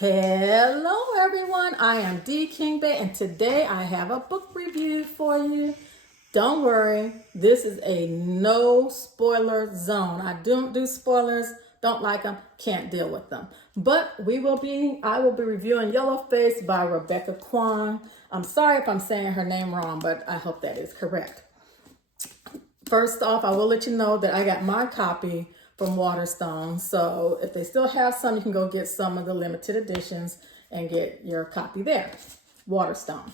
Hello everyone, I am D. King Bay and today I have a book review for you. Don't worry, this is a no spoiler zone. I don't do spoilers, don't like them, can't deal with them. But I will be reviewing Yellowface by Rebecca Kuang. I'm sorry if I'm saying her name wrong, but I hope that is correct. First off, I will let you know that I got my copy from Waterstone. So if they still have some, you can go get some of the limited editions and get your copy there. Waterstone.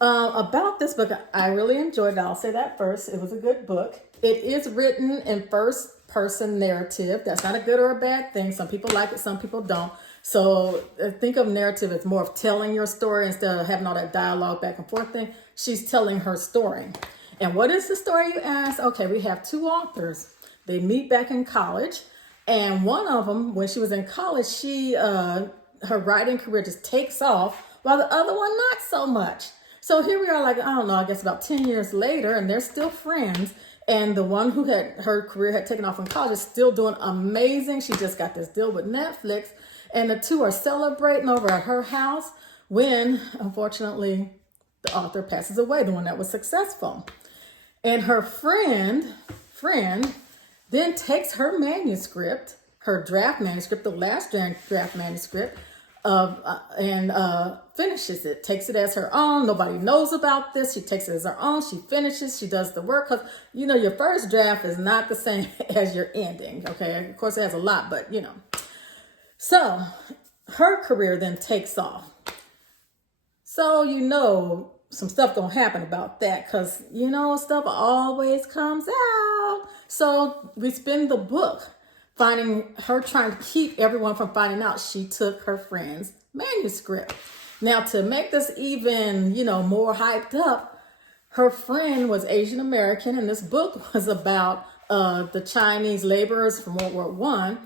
About this book, I really enjoyed it. I'll say that first. It was a good book. It is written in first person narrative. That's not a good or a bad thing. Some people like it, some people don't. So think of narrative as more of telling your story instead of having all that dialogue back and forth thing. She's telling her story. And what is the story, you ask? Okay, we have two authors. They meet back in college, and one of them, when she was in college, her writing career just takes off, while the other one not so much. So here we are, like, I don't know, I guess about 10 years later, and they're still friends. And the one who had her career had taken off in college is still doing amazing. She just got this deal with Netflix, and the two are celebrating over at her house when, unfortunately, the author passes away, the one that was successful. And her friend then takes her manuscript, her draft manuscript, the last draft manuscript, and finishes it, takes it as her own. Nobody knows about this. She takes it as her own. She finishes. She does the work. Because, your first draft is not the same as your ending. Okay, of course, it has a lot, but, So her career then takes off. So, some stuff gonna happen about that because stuff always comes out. So we spend the book finding her trying to keep everyone from finding out she took her friend's manuscript. Now, to make this even more hyped up, her friend was Asian American, and this book was about the Chinese laborers from World War I.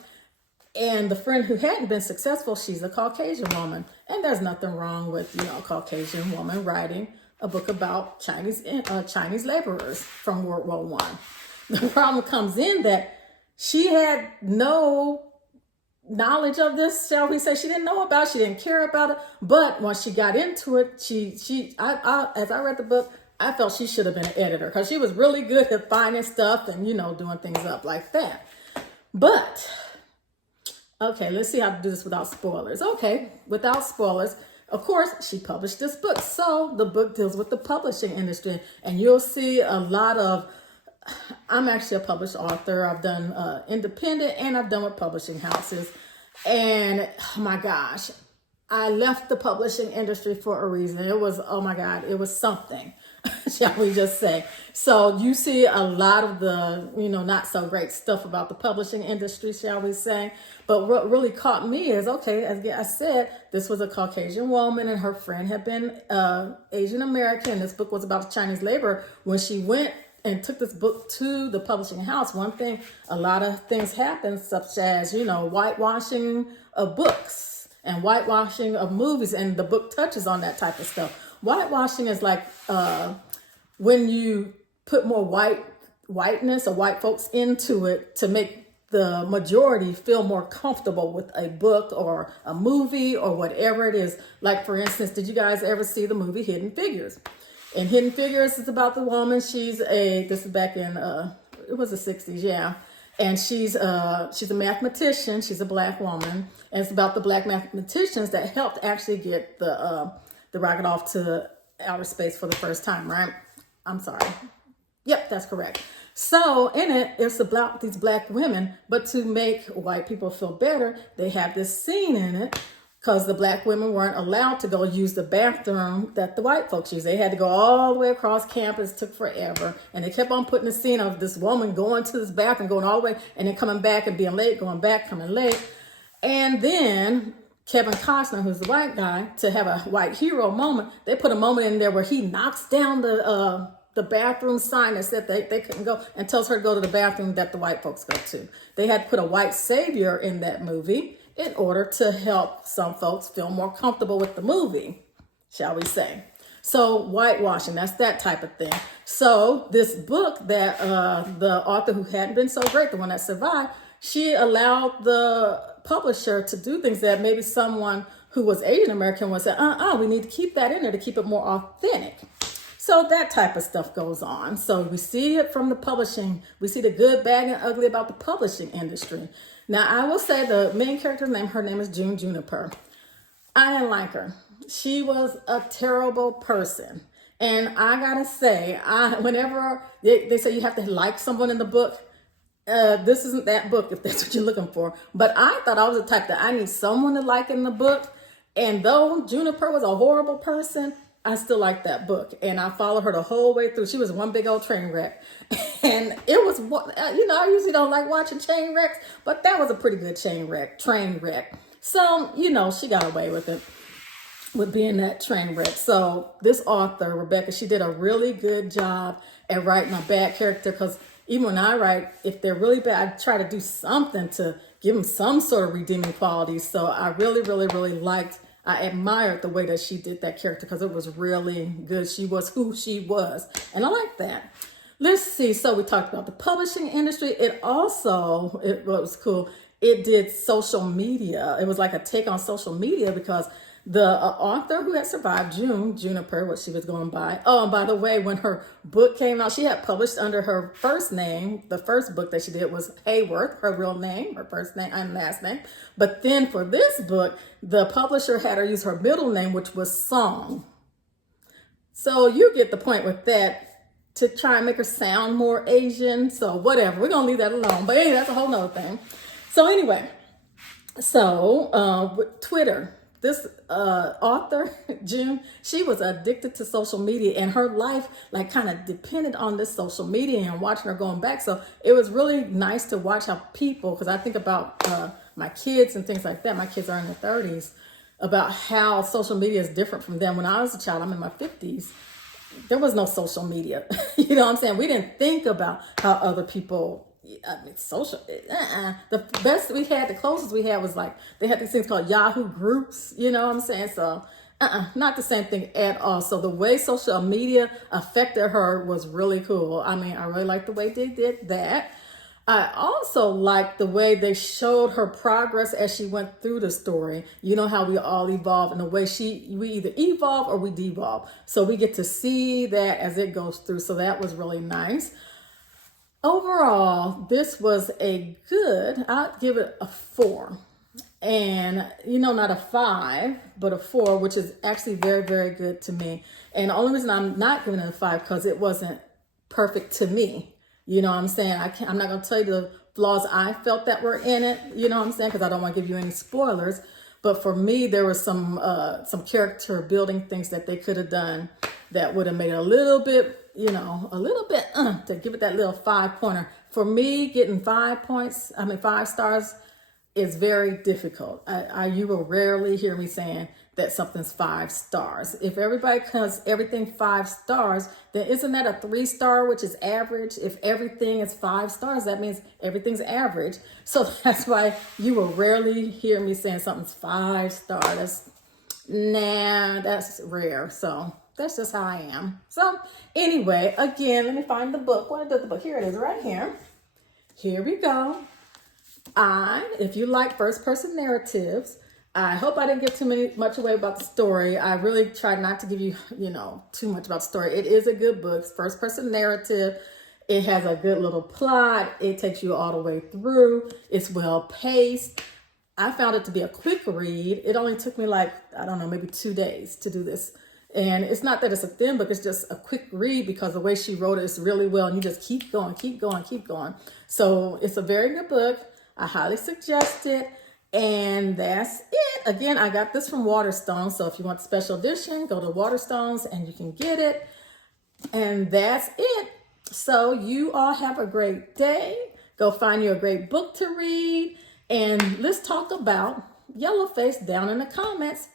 And the friend who hadn't been successful, she's a Caucasian woman. And there's nothing wrong with, a Caucasian woman writing a book about Chinese laborers from World War I. The problem comes in that she had no knowledge of this, shall we say. She didn't know about it. She didn't care about it. But once she got into it, as I read the book, I felt she should have been an editor because she was really good at finding stuff and, doing things up like that. But... okay, let's see how to do this without spoilers. Okay, without spoilers, of course, she published this book. So the book deals with the publishing industry. And you'll see a lot of, I'm actually a published author. I've done independent and I've done with publishing houses. And oh my gosh, I left the publishing industry for a reason. It was, oh my God, it was something, shall we just say. So you see a lot of the, not so great stuff about the publishing industry, shall we say. But what really caught me is, okay, as I said, this was a Caucasian woman and her friend had been Asian American. This book was about a Chinese laborer. When she went and took this book to the publishing house, a lot of things happened, such as, whitewashing of books and whitewashing of movies. And the book touches on that type of stuff. Whitewashing is like when you put more whiteness or white folks into it to make the majority feel more comfortable with a book or a movie or whatever it is. Like, for instance, did you guys ever see the movie Hidden Figures? And Hidden Figures is about the woman. This is back in, it was the 60s, yeah. And she's a mathematician. She's a black woman. And it's about the black mathematicians that helped actually get the rocket off to outer space for the first time, right? I'm sorry. Yep, that's correct. So in it's about these black women, but to make white people feel better, they have this scene in it because the black women weren't allowed to go use the bathroom that the white folks use. They had to go all the way across campus. It took forever. And they kept on putting the scene of this woman going to this bathroom, going all the way, and then coming back and being late, going back, coming late. And then Kevin Costner, who's the white guy, to have a white hero moment, they put a moment in there where he knocks down the bathroom sign that said they couldn't go and tells her to go to the bathroom that the white folks go to. They had to put a white savior in that movie in order to help some folks feel more comfortable with the movie, shall we say. So whitewashing, that's that type of thing. So this book that the author who hadn't been so great, the one that survived, she allowed the publisher to do things that maybe someone who was Asian American would say, we need to keep that in there to keep it more authentic. So that type of stuff goes on. So we see it from the publishing. We see the good, bad, and ugly about the publishing industry. Now, I will say the main character's name, her name is June Juniper. I didn't like her. She was a terrible person. And I gotta say, whenever they say you have to like someone in the book, this isn't that book if that's what you're looking for. But I thought I was the type that I need someone to like in the book. And though Juniper was a horrible person, I still like that book. And I followed her the whole way through. She was one big old train wreck. And it was, I usually don't like watching train wrecks, but that was a pretty good train wreck. So, she got away with it, with being that train wreck. So this author, Rebecca, she did a really good job at writing a bad character, because even when I write, if they're really bad, I try to do something to give them some sort of redeeming qualities. So I really, really, really I admired the way that she did that character, because it was really good. She was who she was. And I like that. Let's see. So we talked about the publishing industry. It was cool. It did social media. It was like a take on social media, because the author who had survived, June Juniper, what she was going by. Oh, and by the way, when her book came out, she had published under her first name. The first book that she did was Hayworth, her real name, her first name and last name. But then for this book, the publisher had her use her middle name, which was Song. So you get the point with that, to try and make her sound more Asian. So whatever, we're going to leave that alone. But anyway, that's a whole nother thing. So anyway, with Twitter, this author, June, she was addicted to social media, and her life kind of depended on this social media and watching her going back. So it was really nice to watch how people, because I think about my kids and things like that. My kids are in their 30s, about how social media is different from them. When I was a child, I'm in my 50s, there was no social media. You know what I'm saying? We didn't think about how other people, social. The best we had, the closest we had was they had these things called Yahoo groups. You know what I'm saying? So not the same thing at all. So the way social media affected her was really cool. I mean, I really liked the way they did that. I also liked the way they showed her progress as she went through the story. You know how we all evolve, in the way we either evolve or we devolve. So we get to see that as it goes through. So that was really nice. Overall, this was I'd give it a 4. And, not a 5, but a 4, which is actually very, very good to me. And the only reason I'm not giving it a 5, because it wasn't perfect to me. You know what I'm saying? I'm not going to tell you the flaws I felt that were in it. You know what I'm saying? Because I don't want to give you any spoilers. But for me, there was some character building things that they could have done that would have made it a little bit to give it that little 5-pointer. For me, getting 5 stars is very difficult. You will rarely hear me saying that something's 5 stars. If everybody calls everything 5 stars, then isn't that a 3-star, which is average? If everything is 5 stars, that means everything's average. So that's why you will rarely hear me saying something's 5 stars. That's rare. So that's just how I am. So anyway, again, let me find the book. What is the book? Here it is, right here. Here we go. If you like first-person narratives, I hope I didn't give much away about the story. I really tried not to give you, too much about the story. It is a good book, first-person narrative. It has a good little plot. It takes you all the way through. It's well-paced. I found it to be a quick read. It only took me maybe 2 days to do this. And it's not that it's a thin book, it's just a quick read, because the way she wrote it is really well, and you just keep going. So it's a very good book. I highly suggest it. And that's it. Again, I got this from Waterstone. So if you want the special edition, go to Waterstones and you can get it. And that's it. So you all have a great day. Go find you a great book to read. And let's talk about Yellowface down in the comments.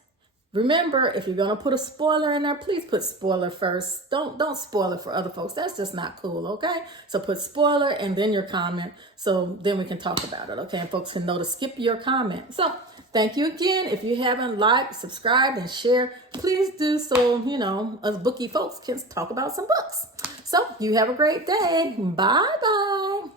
Remember, if you're going to put a spoiler in there, please put spoiler first. Don't spoil it for other folks. That's just not cool, okay? So put spoiler and then your comment, so then we can talk about it, okay? And folks can know to skip your comment. So thank you again. If you haven't liked, subscribed, and shared, please do so, us bookie folks can talk about some books. So you have a great day. Bye-bye.